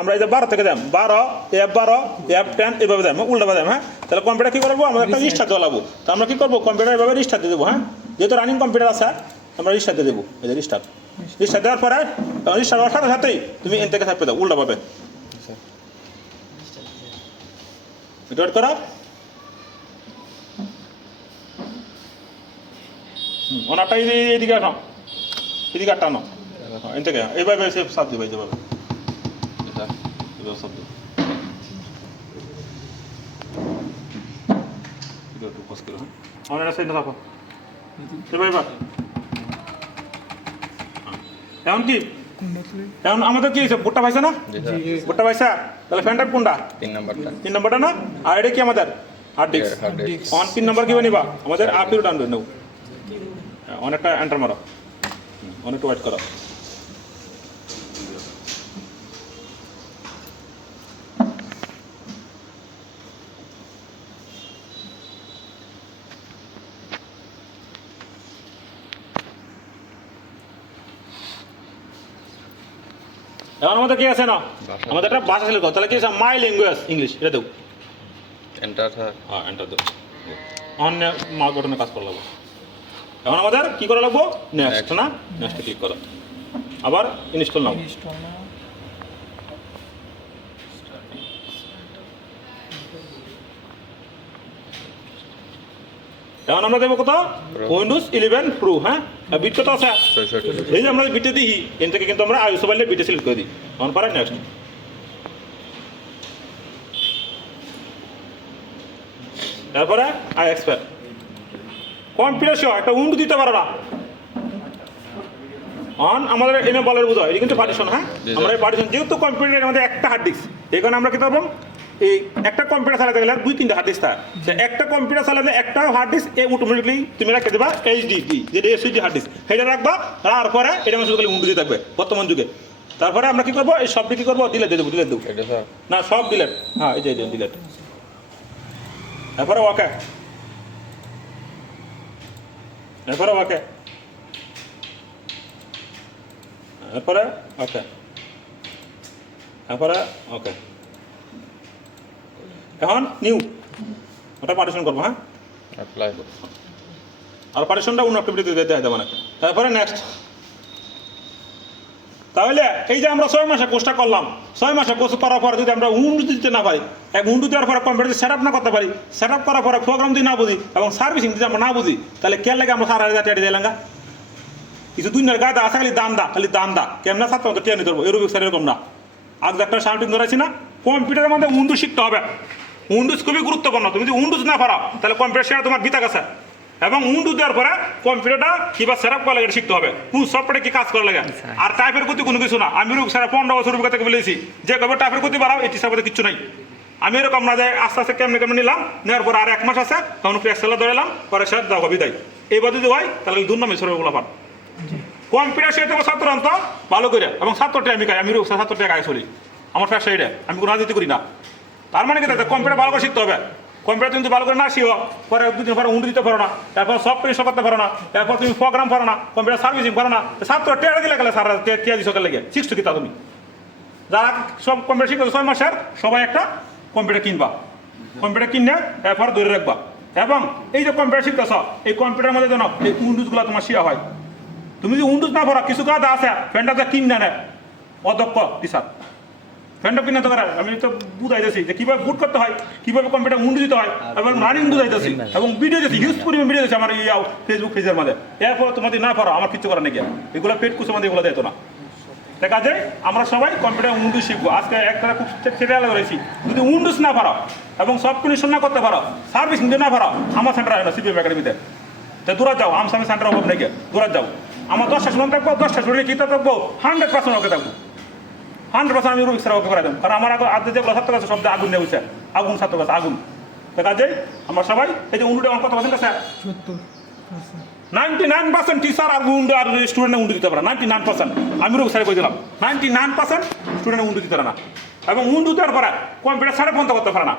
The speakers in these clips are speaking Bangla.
আমরা এই যে 12 থেকে যাম 12 F12 F10 এভাবে যাম উল্টা যাম হ্যাঁ তাহলে কম্পিউটার কি করবো আমাদের একটা রিস্টার্ট চালাবো তো আমরা কি করবো কম্পিউটার এভাবে রিস্টার্ট দিয়ে দেবো হ্যাঁ যেহেতু রানিং কম্পিউটার আছে আমরা রিস্টার্ট দিয়ে দেবো এই যে রিস্টার্ট দেওয়ার পরে রিস্টার্ট হওয়ার সাথে সাথেই তুমি এন থেকে থাকবে দাও উল্টা পাবে এটা করো অনারটা এইদিকে আসো এদিকে আটটা আনো এন থেকে এইভাবে সাপ দিবে এইভাবে সব দিবে একটু কষ্ট করো হ্যাঁ অনার সাইড থাকো এবার এখন কি এখন আমাদের কি হয়েছে ভুট্টা পাইছে না ভুট্টা পাইছা তাহলে ফ্যানটার কোনটা 3 নম্বরটা না আর এটা কি আমাদের হার্ড ডিস্ক অন 3 নম্বর কি বানিবা আমাদের আপ ইউ ডান নাও অনেকটা এন্টার মারো অনেকটা ওয়েট করো এখন আমাদের কি আছে না আমাদের একটা ভাষা ছিল তো তাহলে কি আছে মাই ল্যাঙ্গুয়েজ ইংলিশ এটা দেও এন্টার স্যার হ্যাঁ এন্টার দেও অন্য মার্ক বাটনে কাজ করা লাগবে এখন আমাদের কি করা লাগবো নেক্সট না নেক্সট ক্লিক করো আবার ইনস্টল নাও এখন আমরা দেবো কত উইন্ডোজ 11 প্রো হ্যাঁ বিট কত আছে এই যে আমরা বিটে দিই এন থেকে কিন্তু আমরা আইএসও ফাইলে বিটে সিলেক্ট করে দিই অন পারে নেক্সট তারপরে আই এক্সপায়ার কম্পিউটার সহ একটা উইন্ডো দিতে পারো না অন আমাদের এনে বলের বুঝো এটা কিন্তু পার্টিশন হ্যাঁ আমরা এই পার্টিশন যেহেতু কম্পিউটারের আমাদের একটা হার্ড ডিস্ক এই কারণে আমরা কি করবো এই একটা কম্পিউটার চালাতে গেলে 2-3টা হার্ড ডিস্ক থাকে একটা কম্পিউটার চালাতে একটা হার্ড ডিস্ক এই অটোমেটিকলি তুমি রাখতে দেবা এইচডিডি যেটা এসএসডি হার্ড ডিস্ক সেটা রাখবা তারপরে এটা আমার শুধু উইন্ডো দিয়ে থাকবে বর্তমান যুগে তারপরে আমরা কি করবো এই সবটি কি করবো ডিলেট দিয়ে দেবো ডিলেট দেবো না সব ডিলেট হ্যাঁ এই যে ডিলেট তারপরে ওকে তারপরে ওকে তারপরে ওকে তারপরে ওকে এখন নিউ ওটা পার্টিশন করবো হ্যাঁ অ্যাপ্লাই আর পার্টিশনটা অন্য অ্যাক্টিভিটি দিতে দেবো না তারপরে নেক্সট তাহলে এই যে আমরা 6 মাসে কোর্সটা করলাম 6 মাসে কোর্স করার পরে যদি আমরা উইন্ডোজ দিতে না পারি এক উইন্ডোজ দেওয়ার পরে কম্পিউটার সেট আপ না করতে পারি সেট আপ করার পরে প্রোগ্রাম যদি না বুঝি এবং সার্ভিসিং যদি আমরা না বুঝি তাহলে কে লাগে আমরা 4,000 টাকা দিয়ে লাঙ্গা কিছু দুনিয়ার গাদা আছে খালি দান দা কেমন ছাত্র তো টেনে ধরবো এরকম স্যার এরকম না আজ একটা সামটিং ধরেছি না কম্পিউটারের মধ্যে উইন্ডোজ শিখতে হবে উইন্ডোজ খুবই গুরুত্বপূর্ণ তুমি যদি উইন্ডোজ না পারো তাহলে কম্পিউটার শেয়ার তোমার বিতা গেছে এবং উইন্ডোজ দেওয়ার পরে কম্পিউটারটা কিবা সেট আপ করা লাগে শিখতে হবে কোন সফটওয়্যারে কি কাজ করা লাগে আর টাইপের গতি কোনো কিছু না আমি স্যার 15 বছর অভিজ্ঞতা বলেছি যে কবে টাইপের গতি বাড়াও এটি সাথে কিছু নাই আমি এরকম না যায় আস্তে আস্তে কেমনে নিলাম নেওয়ার পর আর 1 মাস আছে তখন এক্সেল ধরেলাম পরে স্যার দাও বিদায় এইবার যদি হয় তাহলে দুর্নামে সরে ওগুলো পান কম্পিউটার শেখাতে হবে ছাত্র অন্ত ভালো করে এবং ছাত্রটা আমি খাই আমি ছাত্রটা গায়ে চলি আমার ফ্যাশন এটা আমি কোনো রাজনীতি করি না তার মানে কি কম্পিউটার ভালো করে শিখতে হবে কম্পিউটার তুমি ভালো করে না শিখো পরে 2 দিন পরে উন্ডু দিতে পারো না তারপর সফটওয়্যার ইনস্টল করতে পারো না তারপর তুমি প্রোগ্রাম পারো না কম্পিউটার সার্ভিসিং পারো না ছাত্র টেরা দিলে গেলে সারা টিয়া দিছো লেগে শিখছো কি তা তুমি যারা সব কম্পিউটার শিখছো 6 মাসের সবাই একটা কম্পিউটার কিনবা কম্পিউটার কিনে এরপর ধরে রাখবা এবং এই যে কম্পিউটার শিখতেছ এই কম্পিউটারের মধ্যে যেন এই উইন্ডোজগুলো তোমার শিয়া হয় তুমি যদি উইন্ডোজ না পারো কিছু কাজ আছে ফ্যানটা কিনে নেয় অদক্ষ টিচার ফ্যানটা কিনে তো আমি তো বুঝাইতেছি যে কীভাবে বুট করতে হয় কীভাবে কম্পিউটার উন্ডু দিতে হয় এবং রানিং বুঝাইতেছি এবং ভিডিও দিয়েছি হিউজ পরিমাণ ভিডিও দিয়েছি আমার এই ফেসবুক পেজের মধ্যে এরপর তোমাদের না পারো আমার কিছু করার নাকি এগুলো পেট কুচে মধ্যে এগুলো দিত না ঠিক আছে আমরা সবাই কম্পিউটার উইন্ডোজ শিখবো আজকে একটা খুব সেটা আলাদা রয়েছি যদি উইন্ডোজ না পারো এবং সব কন্ডিশন না করতে পারো সার্ভিস নিতে না পারো আমার সেন্টার হয় না সিপিএম একাডেমিতে তো দূরে যাও আমসামি সেন্টার অভাব নাকি দূরে যাও আমার 10টা স্টুডেন্ট থাকবো 10টা স্টুডেন্ট কী থাকবো 100% ওকে থাকবো 100% আমি রুবিক স্যার ওকে করে দেবো কারণ আমার আগে যেগুলো ছাত্র আছে সব আগুন নিয়ে হয়েছে আগুন ছাত্র আছে আগুন দেখা যায় আমরা সবাই এই যে উন্ডুটা আমার কত পার্সেন্ট আছে 99% টিচার আর উন্ডু আর স্টুডেন্ট উন্ডু দিতে পারে 99% আমি রুবিক স্যার বলে দিলাম 99% স্টুডেন্ট উন্ডু দিতে পারে না এবং উন্ডু দেওয়ার পরে কম্পিউটার স্যারে বন্ধ করতে পারে না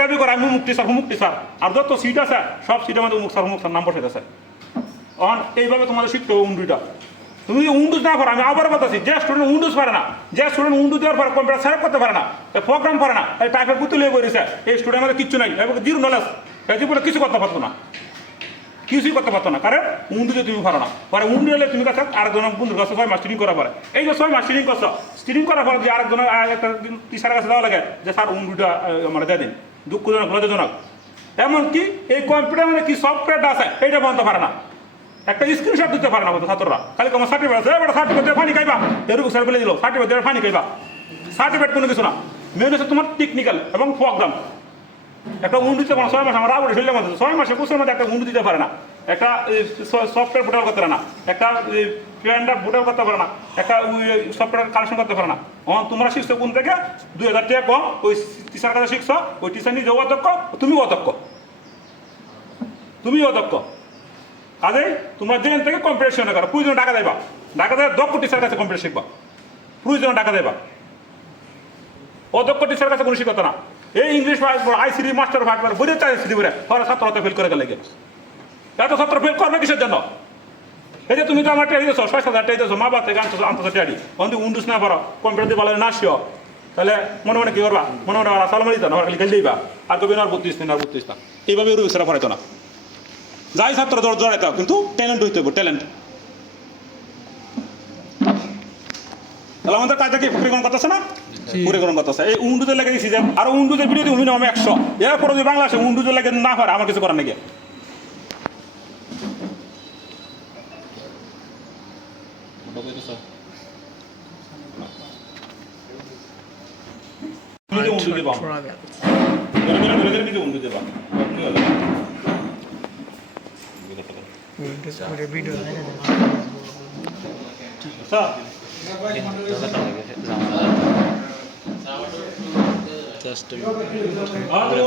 দাবি করে আমি মুক্তি স্যার আর যত সিট আছে সব সিটের মধ্যে মুখ স্যার নাম বসে আছে এইভাবে তোমাদের শিখতে হবে উন্ডুটা তুমি যদি উইন্ডোজ না পারো, আমি আবার বলতেছি, যে স্টুডেন্ট উইন্ডোজ পারে না, যে স্টুডেন্ট উইন্ডোজ দেওয়ার পর কম্পিউটার সেট করতে পারে না, প্রোগ্রাম পারে না, এই টাইপের গুতি লিয়ে বলেছে, এই স্টুডেন্ট আমাদের কিচ্ছু নাই, এবং জিরো নলেজ, এই জীবনে কিছু করতে পারতো না, কিছুই করতে পারতো না। কারণ উইন্ডোজে তুমি পারো না, পরে উইন্ডো এলে তুমি কাছে আরেকজন বন্ধুর কাছে 6 মাস স্টিরিং করা পারে। এই যে 6 মাস স্টিরিং করছো, স্টিরিং করার পরে যে আরেকজন একটা টিচারের কাছে দেওয়া লাগে যে স্যার উইন্ডোটা মানে দিয়ে দিন, দুঃখজনক লজ্জাজনক। এমনকি এই কম্পিউটারে কি সফটওয়্যারটা আছে এইটা বলতে পারে না, একটা স্ক্রিনশট দিতে পারে না বলতো ছাত্ররা, খালি আমার সার্টিফিকেট আছে, এবার সার্টিফিকেট ফানি খাইবা, এরকম স্যার বলে দিল সার্টিফিকেট ফানি খাইবা। সার্টিফিকেট কোনো কিছু না, মেন হচ্ছে তোমার টেকনিক্যাল এবং প্রোগ্রাম। একটা উন্ডু দিতে পারে 6 মাস, আমার আবার ফেললে মধ্যে 6 মাসে কোর্সের মধ্যে একটা উন্ডু দিতে পারে না, একটা সফটওয়্যার বুটাল করতে পারে না, একটা প্যান্ডা বুটাল করতে পারে না, একটা সফটওয়্যার কালেকশন করতে পারে না। তোমরা শিখছো কোন থেকে 2000 টাকা কম, ওই টিচার কাছে শিখছো, ওই টিচার নিজেও অদক্ষ, তুমিও অদক্ষ, তুমিও অদক্ষ। কাজেই তোমরা যেখান থেকে কম্পিটিশন করো, প্রয়োজন টাকা দেবা, টাকা দেবে দক্ষ টিচার কাছে কম্পিউটার শিখবা, প্রয়োজন টাকা দেবা, অদক্ষ টিচার কাছে কোনো শিখতো না। এই ইংলিশ আইসিডি মাস্টার ভাগ বইয়ে চাই সিডি বলে পরে ছাত্র হতে ফেল করে গেলে, এত ছাত্র ফেল করবে কিসের জন্য? এই যে তুমি তো আমার টেয়ারি দিয়েছো 6,000 টাকা দিয়েছো, মা বাবা থেকে আনতো টেয়ারি, অন্তি উন্ডুস না পারো, কম্পিউটার দিয়ে ভালো না শিও, তাহলে মনে মনে কি করবা? মনে মনে সালাম দিত না, খালি খেলে দিবা, আর কবি আর 32 দিন আর 32 না, এইভাবে রুবিক্সরা পড়াইতো না। যাই ছাত্র জড়াইতে কিন্তু ট্যালেন্ট হইতে হবে, ট্যালেন্ট। তাহলে আমাদের কাজটা কি পরিগ্রহণ করতেছে না? পরিগ্রহণ করতেছে। এই উন্ডুজের লেগে দিয়েছি যে আর উন্ডুজের ভিডিও দিই আমি 100, এরপরে যদি বাংলাদেশে উন্ডুজের লেগে না পারে আমার কিছু করার নাকি। উন্ডু দেবা, উন্ডু দেবা, ভিডিও স্যার জাস্ট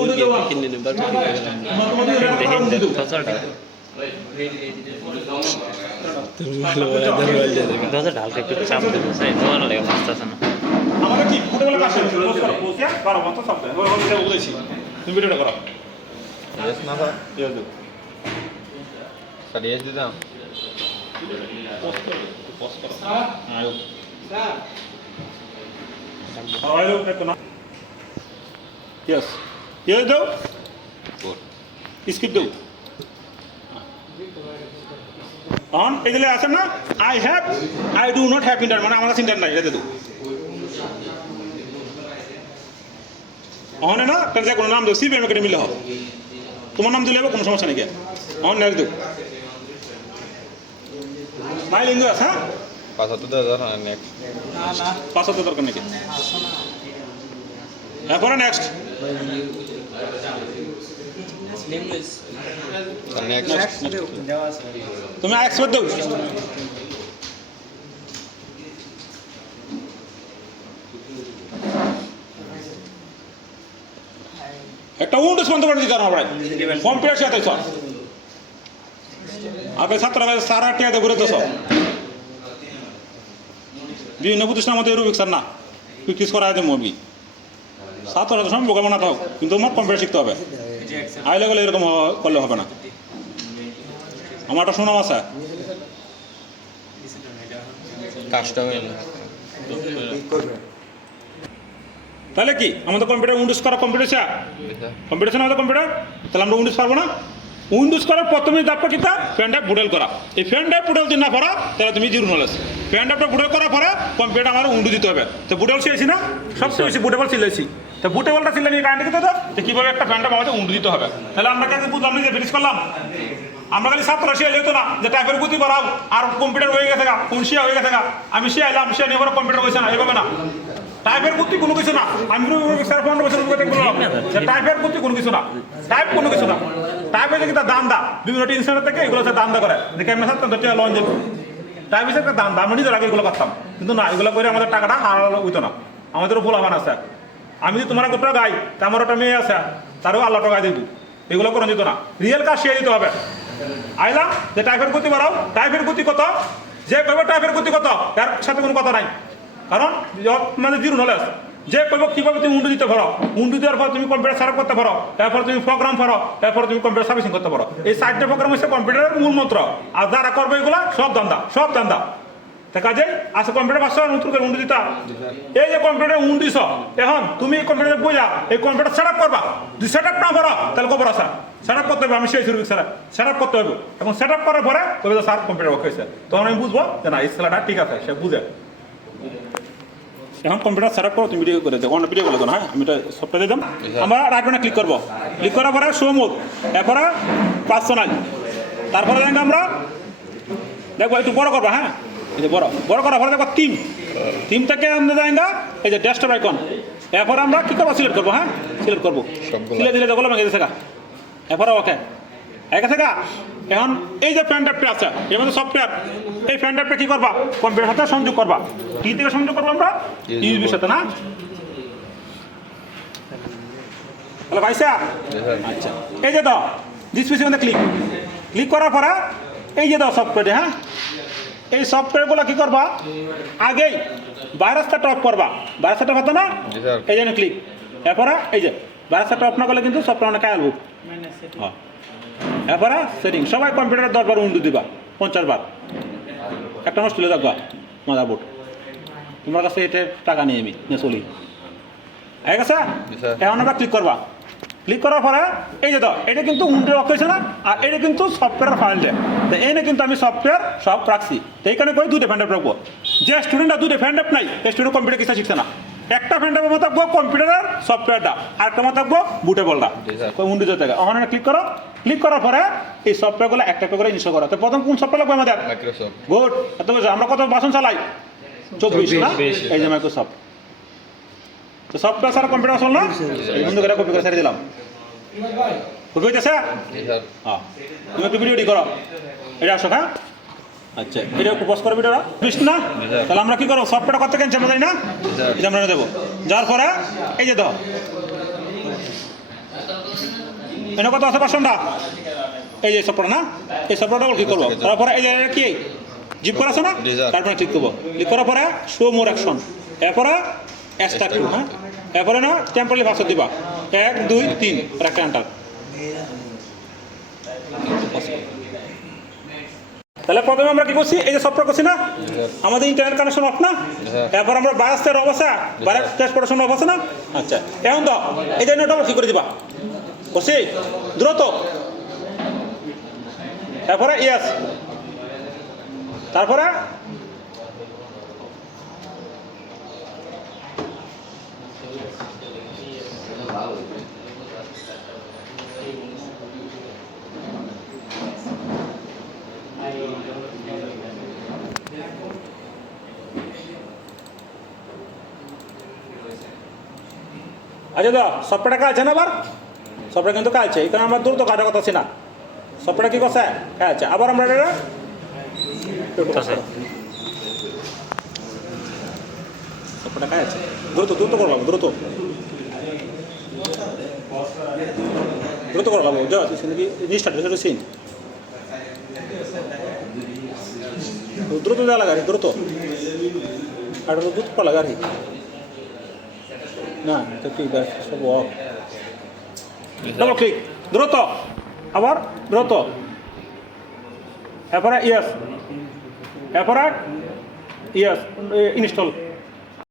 উন্ডু দেবা, কিনে নেবার ঢালকে একটু চাপ দেবো চাই তোমার লাগে মাস্টার আছে না আমাদের কি ফুটবলের কাছে পোস্ট করো, পোস্ট দিয়া 12 বছর সব দেয়, ওই ভিডিও বলেছি, তুমি ভিডিওটা করো। বেশ না ভাই ইয়ে দাও, সারিয়ে দিতাম পোস্ট করো, পোস্ট করো। আয়ো আয়ো একটু না, ইয়েস ইয়ে দাও, স্কিপ দাও। অন এগুলো আছে না, I have, I do not have inter, মানে আমার কাছে ইন্টার নাই, এটা দাও। অনে না তাহলে কোনো নাম দাও, সিবিএম একাডেমি মিলে হোক, তোমার নাম দিলে কোনো সমস্যা নেই। অন নেক্সট দাও, মাইল ইংলিশ, হ্যাঁ 75,000 নেক্সট 500 দরকার নাকি, এরপরে নেক্সট নেক্সট তুমি এক্সপেক্ট দাও। একটা উন্ডোজ বন্ধ করে দিতে হবে, কম্পিউটার সাথে সব আগে ছাত্র সারা টিয়াতে ঘুরে তো সব বিভিন্ন প্রতিষ্ঠানের মধ্যে রুবিক স্যার না প্র্যাকটিস করা আছে মুভি ছাত্র সময় বোকা বানাতে হোক, কিন্তু আমার কম্পিউটার শিখতে হবে, আইলে গেলে এরকম করলে হবে না। আমার একটা সুনাম আছে, কাজটা হইল তাহলে কি আমাদের কম্পিউটার উইন্ডোজ করা কম্পিউটার কম্পিউটার আমাদের কম্পিউটার, তাহলে আমরা উইন্ডোজ পারবো না। উইন্ডোজ করার প্রথমে ধাপটা কিতা, ফ্যান ড্রাইভ বুটেল করা। এই ফ্যান ড্রাইভ বুটেল যদি না পারা তাহলে তুমি জিরো নলেজ। ফ্যান ড্রাইভটা বুটেল করার পরে কম্পিউটার আমার উইন্ডো দিতে হবে। তো বুটেল শিখেছি না, সবচেয়ে বেশি বুটেবল শিখেছি। তো বুটেবলটা শিখলে নিয়ে কারেন্ট দিতে তো কীভাবে একটা ফ্যান ড্রাইভ আমাদের উইন্ডো দিতে হবে। তাহলে আমরা কাছে বুঝলাম যে ফিনিশ করলাম। আমরা খালি ছাত্র শিয়া যেত না যে টাইপের গতি বাড়াও আর কম্পিউটার হয়ে গেছে গা, কোন শিয়া হয়ে গেছে গা, আমি শিয়া এলাম শিয়া নিয়ে কম্পিউটার হয়েছে না, এভাবে না। টাইপের গতি কোনো কিছু না, আমি 15 বছর বললাম টাইপের গতি কোনো কিছু না, টাইপ কোনো কিছু না। টাইপের যে দাম দা বিভিন্ন টিউশনের থেকে এগুলো হচ্ছে দাম দা করে দেখে আমি সাথে লঞ্চ দেবো। টাইপ হিসেবে একটা দাম আমি নিজের আগে এগুলো করতাম, কিন্তু না এগুলো করে আমাদের টাকাটা আর হইতো না। আমাদেরও ভুল আবার আছে, আমি যদি তোমার গোটা গাই তা আমার একটা মেয়ে আছে তারও আল্লাহ টাকা দিব, এগুলো করে দিত না। রিয়েল কাজ শিখে দিতে হবে। আইলাম যে টাইপের গতি বাড়াও, টাইপের গতি কত, যে কবে টাইপের গতি কত এর সাথে কোনো কথা নাই, কারণ মানে জিরো নলেজ। যে কইব কীভাবে তুমি উন্ডু দিতে পারো, উন্ডু দেওয়ার পর তুমি কম্পিউটার সেট করতে পারো, তারপর তুমি প্রোগ্রাম পারো, তারপর তুমি কম্পিউটার সার্ভিসিং করতে পারো। এই 4টে প্রোগ্রাম হচ্ছে কম্পিউটারের মূল মন্ত্র। আর যারা করবে এগুলো সব দান্দা, সব দান্দা। তা কাজে আসে কম্পিউটার পাঁচশো নতুন করে উন্ডি দিতা এই যে কম্পিউটার উন্ডিস এখন তুমি এই কম্পিউটার বুঝা এই কম্পিউটার সেট আপ করবা যদি সেট আপ না করো তাহলে খবর আসা সেট আপ করতে হবে আমি সেই শুরু সেট আপ করতে হবে এবং সেট আপ করার পরে তবে স্যার কম্পিউটার ওকে হয়েছে তখন আমি বুঝবো যে না এই ছেলেটা ঠিক আছে সে বুঝে এখন কম্পিউটার সেট আপ করো তুমি ভিডিও করে দেবো অন্য ভিডিও করে দেবো হ্যাঁ আমি এটা সফটওয়্যার দিলাম আমরা রাইট বাটনে ক্লিক করবো ক্লিক করার পরে শো মোড এরপরে পার্সোনাল তারপরে দেখবো আমরা দেখবো একটু বড় করবা হ্যাঁ এই যে বড় করার পরে দেখবো টিমটাকে আমরা যাইগা এই যে ডেস্কটপ আইকন এরপরে আমরা কী করবো সিলেক্ট করবো হ্যাঁ সিলেক্ট করবো সিলেক্ট দিলে দেখো আমাকে গেছে এরপরে ওকে গেছে এখন এই যে ফ্যান ড্রাইভটা আছে এর মধ্যে সফটওয়্যার এই ফ্যান ড্রাইভটা কী করবা কম্পিউটার সাথে সংযোগ করবা কি থেকে সংযোগ করবো আমরা ইউএসবির সাথে না তাহলে ভাইসা আচ্ছা এই যে দাও দিস পিসির মধ্যে ক্লিক করার পরে এই যে দাও সফটওয়্যারে হ্যাঁ এই সফটওয়্যারগুলো কী করবা আগেই ভাইরাসটা অফ করবা ভাইরাসটা হতো না এই জন্য ক্লিক এরপরে এই যে ভাইরাসটা অফ না করলে কিন্তু সফটওয়্যার অনেক আসবো হ্যাঁ এরপরে সেটিং সবাই কম্পিউটারে 10 বার উন্ডু দিবা 50 বার একটা নষ্ট হলে দেখবা মাদার বোর্ড তোমার কাছে এটা টাকা নিয়ে আমি নিয়ে চলি হয়ে গেছে এখন আবার ক্লিক করবা ক্লিক করার পরে এই যে দাও এটা কিন্তু উন্ডু অফ হয়েছে না আর এটা কিন্তু সফটওয়্যার ফাইল দেয় তো এনে কিন্তু আমি সফটওয়্যার সব রাখছি তো এইখানে করে দুটো ফ্যান্ড রাখবো যে স্টুডেন্টরা দুটো ফ্যান্ড নাই স্টুডেন্ট কম্পিউটার কিছু শিখছে না একটা ফ্যান্ডের মতো থাকবো কম্পিউটারের সফটওয়্যারটা আর একটা মতো থাকবো বুটেবলটা উন্ডু যেতে ওখানে ক্লিক করো ক্লিক করার পরে এই সফটওয়্যারগুলো একটা একটা করে ইনস্টল করো তো প্রথম কোন সফটওয়্যার লাগবে আমাদের মাইক্রোসফট গুড এত কিছু আমরা কত বাসন চালাই 24 না এই যে মাইক্রোসফট তো সফটওয়্যার সারা কম্পিউটার আসল না বন্ধু করে কপি করে ছেড়ে দিলাম কপি হইতেছে হ্যাঁ তুমি একটু ভিডিও করো এটা আসো হ্যাঁ আচ্ছা এটা একটু পজ করো ভিডিওটা বুঝছ না তাহলে আমরা কি করবো সফটওয়্যার কত কেন আমরা যাই না এটা আমরা দেবো যাওয়ার পরে এই যে দাও এনে কত আছে পার্সেন্টটা এই যে সফটওয়্যার না এই সফটওয়্যারটা কি করবো তারপরে এই যে কি জিপ করা আছে না তারপরে ক্লিক করবো ক্লিক করার পরে শো মোর অ্যাকশন এরপরে এক্সট্রা টু হ্যাঁ এরপরে না টেম্পোরারি পাসওয়ার্ড দিবা 1 2 3 আর একটা এন্টার তাহলে প্রথমে আমরা কি করছি এই যে সফটওয়্যার করছি না আমাদের ইন্টারনেট কানেকশন অফ না এরপর আমরা বায়াসের অবস্থা বাইরে ট্রান্সপোর্টেশন অবস্থা না আচ্ছা এখন তো এই যে নেটটা কি করে দিবা করছি দ্রুত তারপরে ইয়েস তারপরে আচ্ছা দাদা সফটওয়্যারটা কাছে না আবার সফটওয়্যার কিন্তু কাছে এই কারণে আমরা দ্রুত কাটা কথা আছি না সফটওয়্যার কি করছে কাছে আবার আমরা এটা সফটওয়্যারটা কাছে দ্রুত দ্রুত করলাম দ্রুত দ্রুত করলাম যা কি রিস্টার্ট হয়েছে সিন দ্রুত দেওয়া লাগা দ্রুত আর দ্রুত করা লাগা না তো কি সব অফ ডবল ক্লিক দ্রুত আবার দ্রুত এরপরে ইয়েস ইনস্টল